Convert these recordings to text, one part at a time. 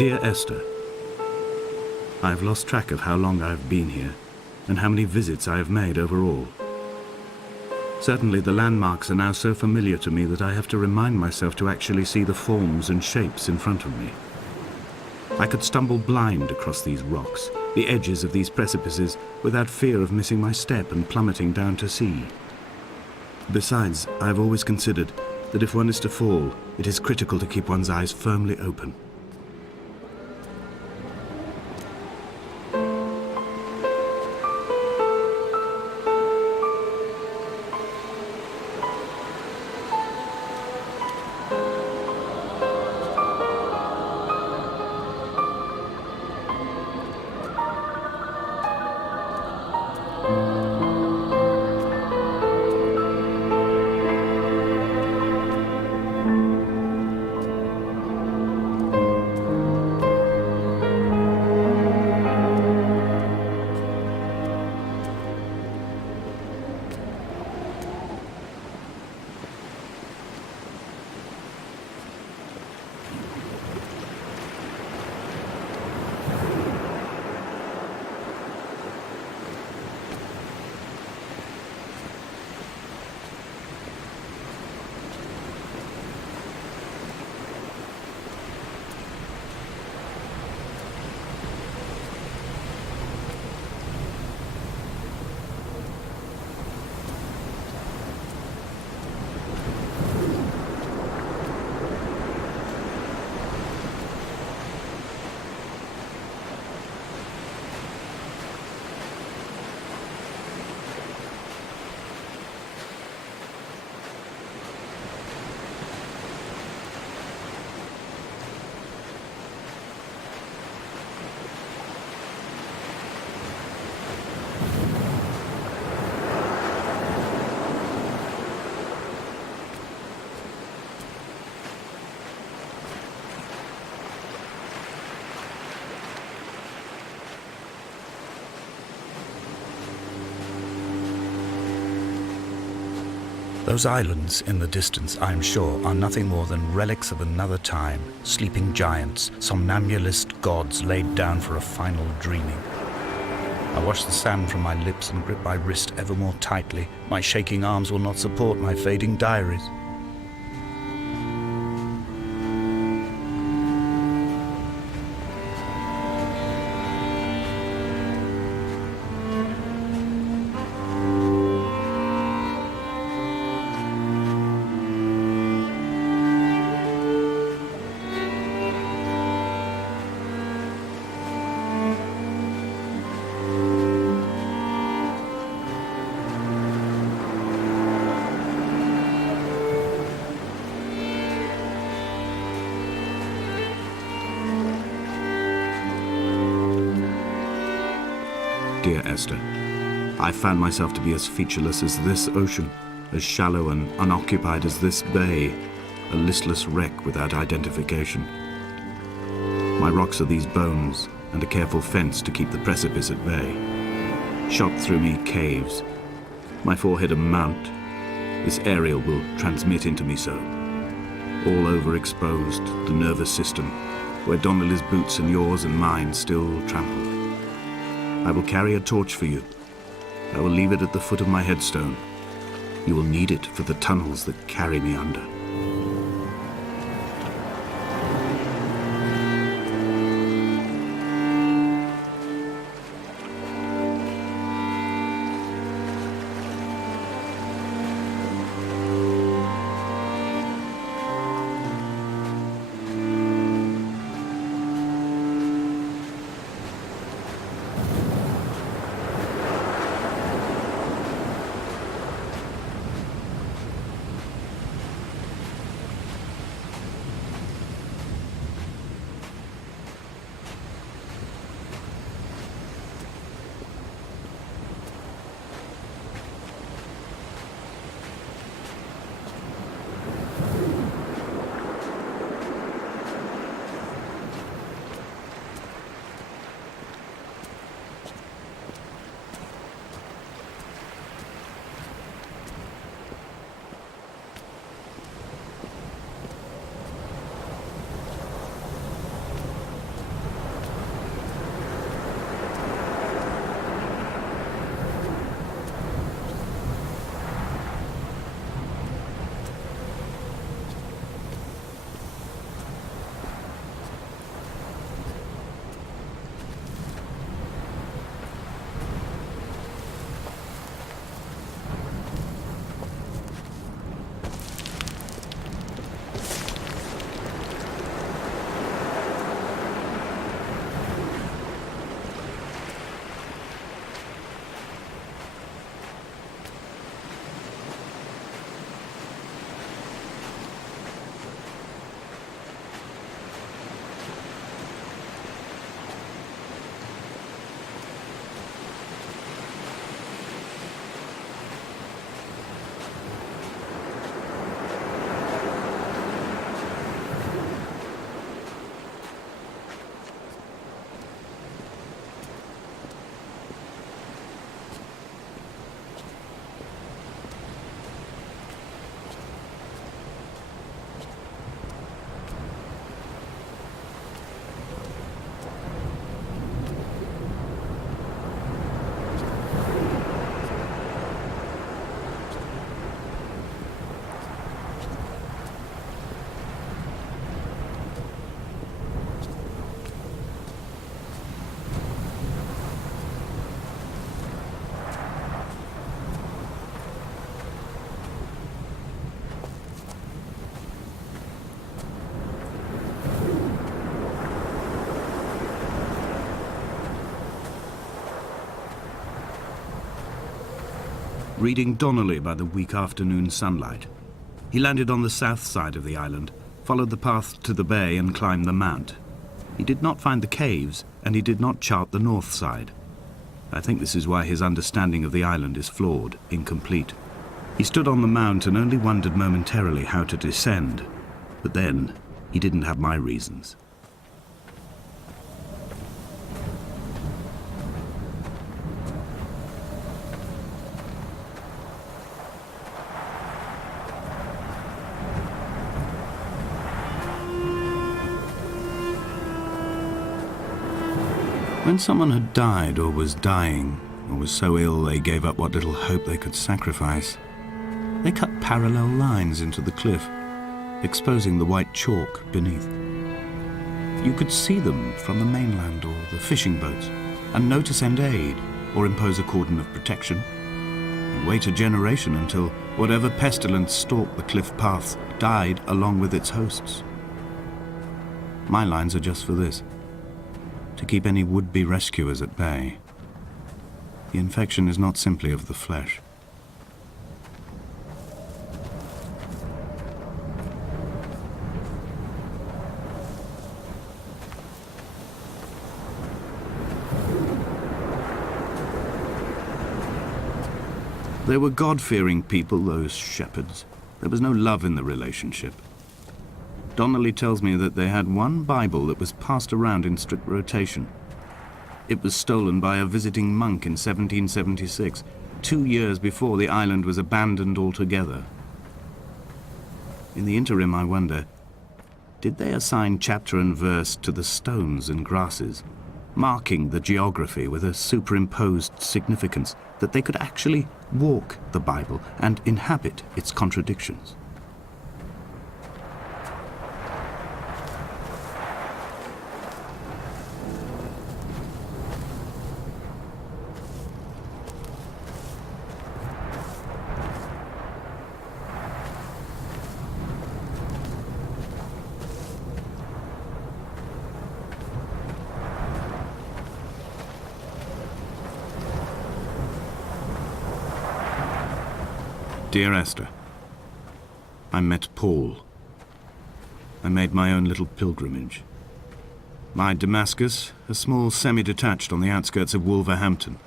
Dear Esther, I have lost track of how long I have been here and how many visits I have made overall. Certainly the landmarks are now so familiar to me that I have to remind myself to actually see the forms and shapes in front of me. I could stumble blind across these rocks, the edges of these precipices, without fear of missing my step and plummeting down to sea. Besides, I have always considered that if one is to fall, it is critical to keep one's eyes firmly open. Those islands in the distance, I am sure, are nothing more than relics of another time, sleeping giants, somnambulist gods laid down for a final dreaming. I wash the sand from my lips and grip my wrist ever more tightly. My shaking arms will not support my fading diaries. Dear Esther, I found myself to be as featureless as this ocean, as shallow and unoccupied as this bay, a listless wreck without identification. My rocks are these bones, and a careful fence to keep the precipice at bay. Shot through me caves, my forehead a mount. This aerial will transmit into me so. All overexposed, the nervous system, where Donnelly's boots and yours and mine still trample. I will carry a torch for you. I will leave it at the foot of my headstone. You will need it for the tunnels that carry me under. reading Donnelly by the weak afternoon sunlight. He landed on the south side of the island, followed the path to the bay and climbed the mount. He did not find the caves, and he did not chart the north side. I think this is why his understanding of the island is flawed, incomplete. He stood on the mount and only wondered momentarily how to descend. But then, he didn't have my reasons. When someone had died or was dying, or was so ill they gave up what little hope they could sacrifice, they cut parallel lines into the cliff, exposing the white chalk beneath. You could see them from the mainland or the fishing boats, and know to send aid or impose a cordon of protection, and wait a generation until whatever pestilence stalked the cliff paths died along with its hosts. My lines are just for this: to keep any would-be rescuers at bay. The infection is not simply of the flesh. They were God-fearing people, those shepherds. There was no love in the relationship. Donnelly tells me that they had one Bible that was passed around in strict rotation. It was stolen by a visiting monk in 1776, 2 years before the island was abandoned altogether. In the interim, I wonder, did they assign chapter and verse to the stones and grasses, marking the geography with a superimposed significance that they could actually walk the Bible and inhabit its contradictions? Dear Esther, I met Paul. I made my own little pilgrimage. My Damascus, a small semi-detached on the outskirts of Wolverhampton.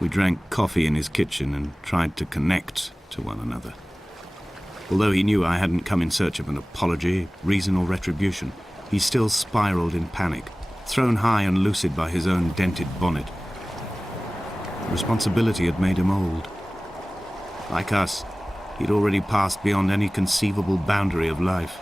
We drank coffee in his kitchen and tried to connect to one another. Although he knew I hadn't come in search of an apology, reason or retribution, he still spiraled in panic, thrown high and lucid by his own dented bonnet. Responsibility had made him old. Like us, he'd already passed beyond any conceivable boundary of life.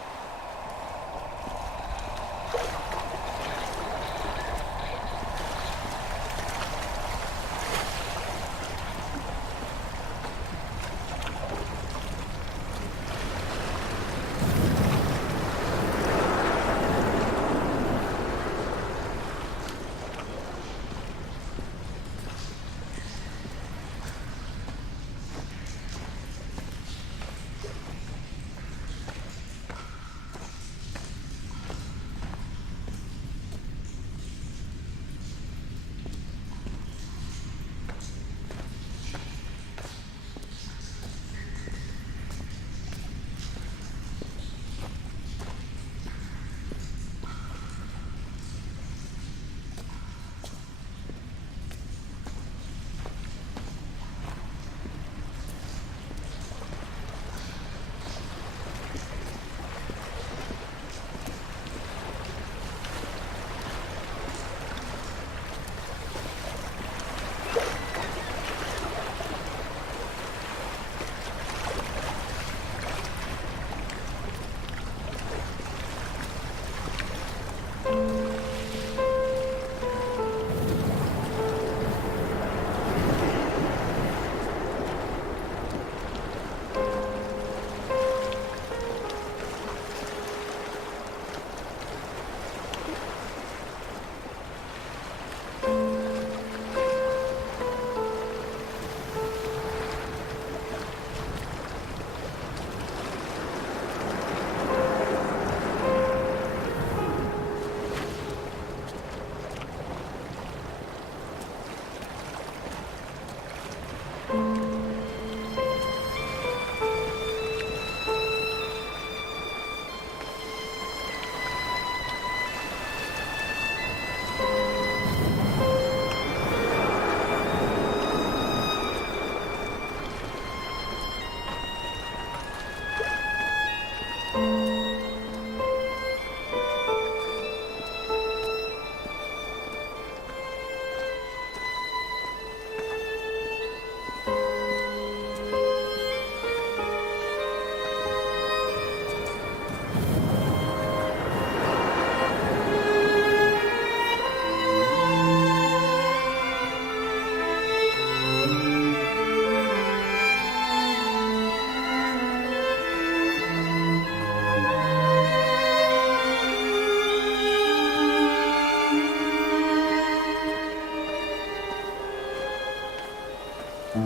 I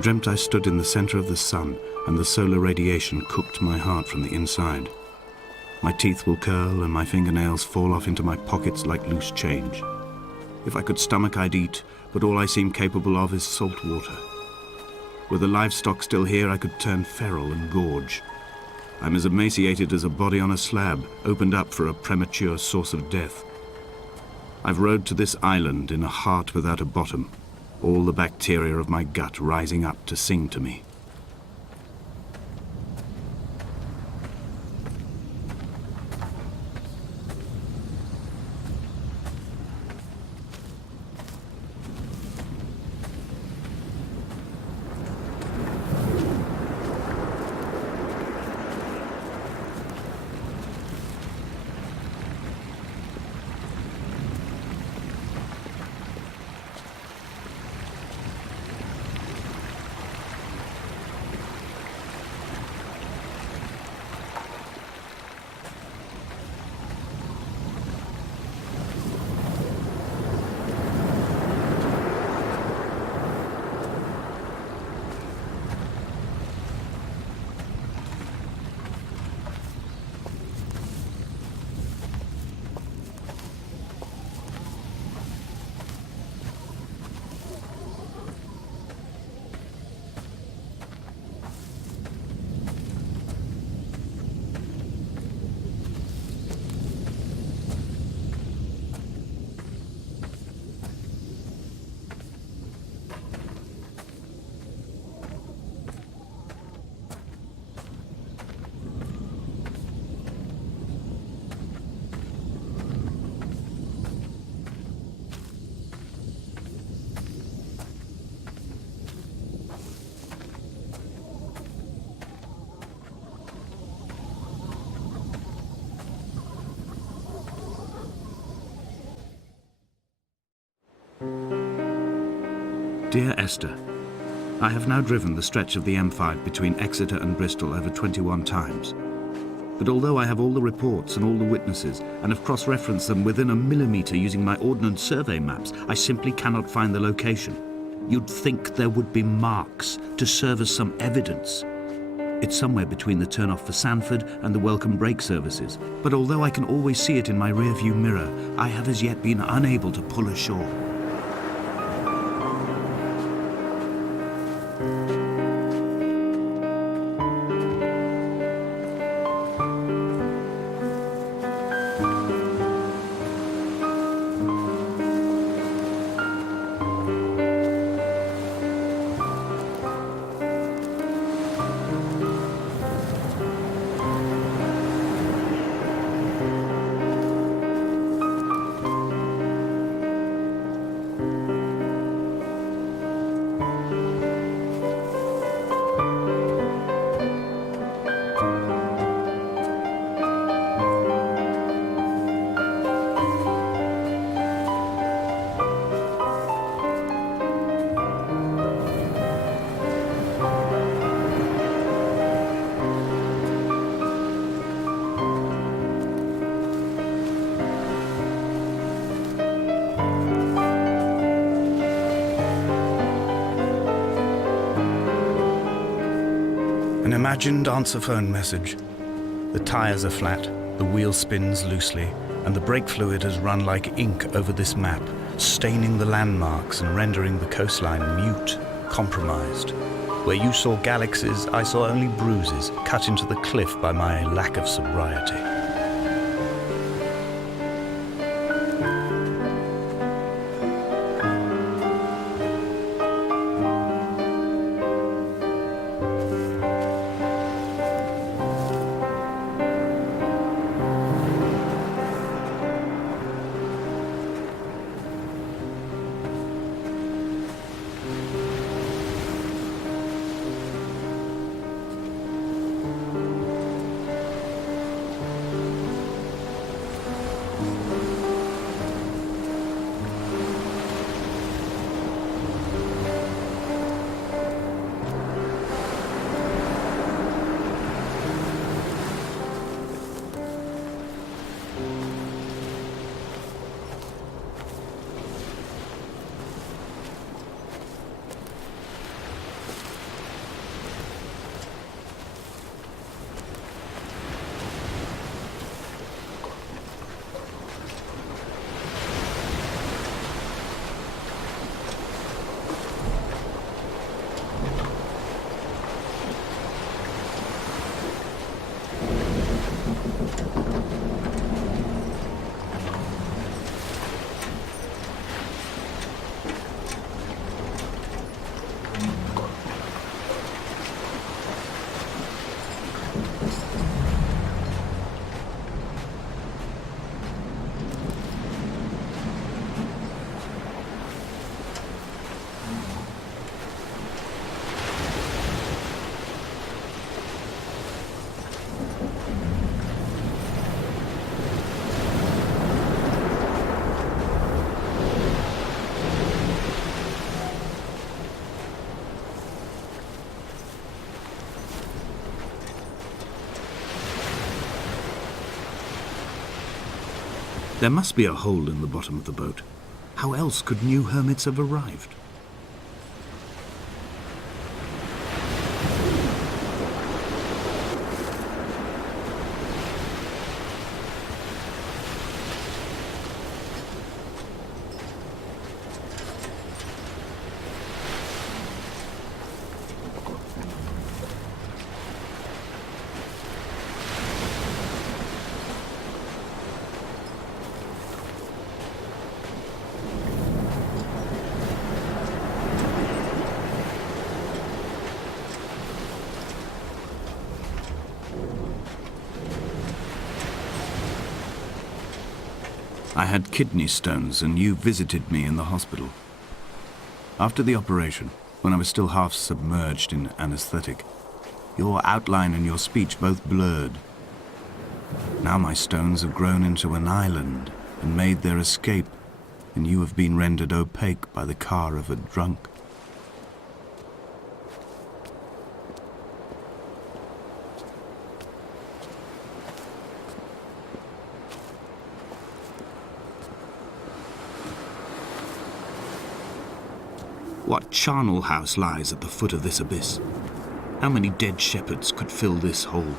dreamt I stood in the center of the sun, and the solar radiation cooked my heart from the inside. My teeth will curl and my fingernails fall off into my pockets like loose change. If I could stomach, I'd eat, but all I seem capable of is salt water. Were the livestock still here, I could turn feral and gorge. I'm as emaciated as a body on a slab, opened up for a premature source of death. I've rowed to this island in a heart without a bottom, all the bacteria of my gut rising up to sing to me. Dear Esther, I have now driven the stretch of the M5 between Exeter and Bristol over 21 times. But although I have all the reports and all the witnesses, and have cross-referenced them within a millimetre using my Ordnance Survey maps, I simply cannot find the location. You'd think there would be marks to serve as some evidence. It's somewhere between the turn-off for Sanford and the welcome brake services, but although I can always see it in my rear-view mirror, I have as yet been unable to pull ashore. An imagined answer phone message. The tires are flat, the wheel spins loosely, and the brake fluid has run like ink over this map, staining the landmarks and rendering the coastline mute, compromised. Where you saw galaxies, I saw only bruises cut into the cliff by my lack of sobriety. There must be a hole in the bottom of the boat. How else could new hermits have arrived? I had kidney stones and you visited me in the hospital. After the operation, when I was still half submerged in anesthetic, your outline and your speech both blurred. Now my stones have grown into an island and made their escape, and you have been rendered opaque by the car of a drunk. What charnel house lies at the foot of this abyss? How many dead shepherds could fill this hole?